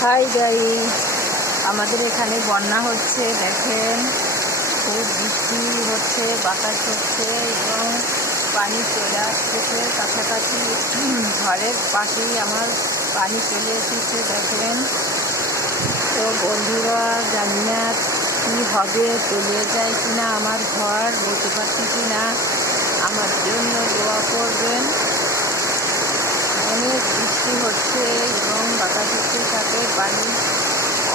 Hi guys, আমাদের এখানে বন্যা হচ্ছে। দেখেন, খুব বৃষ্টি হচ্ছে, বাতাস হচ্ছে এবং পানি চলে আসতেছে কাছাকাছি। ঘরের পাশেই আমার পানি চলে এসেছে। দেখেন তো বন্ধুরা, জানি না কী হবে, চলে যায় কিনা আমার ঘর, বলতে পারছি কিনা। আমার জন্য দোয়া করবেন। অনেক বৃষ্টি হচ্ছে এবং বাতাস হচ্ছে, সাথে পানি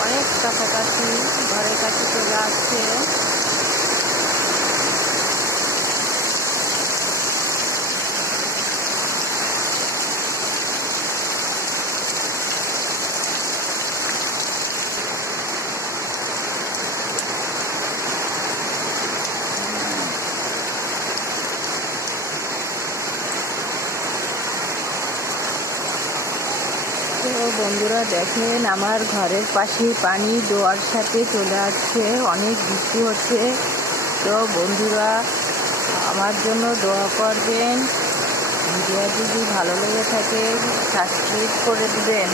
অনেক কাছাকাছি ঘরের কাছে চলে আসছে। তো বন্ধুরা দেখেন, আমার ঘরের পাশে পানি জোয়ার সাথে চলে আসছে, অনেক বৃষ্টি হচ্ছে। তো বন্ধুরা, আমার জন্য দোয়া করবেন। ভিডিও যদি ভালো লেগে থাকে সাবস্ক্রাইব করে দিবেন।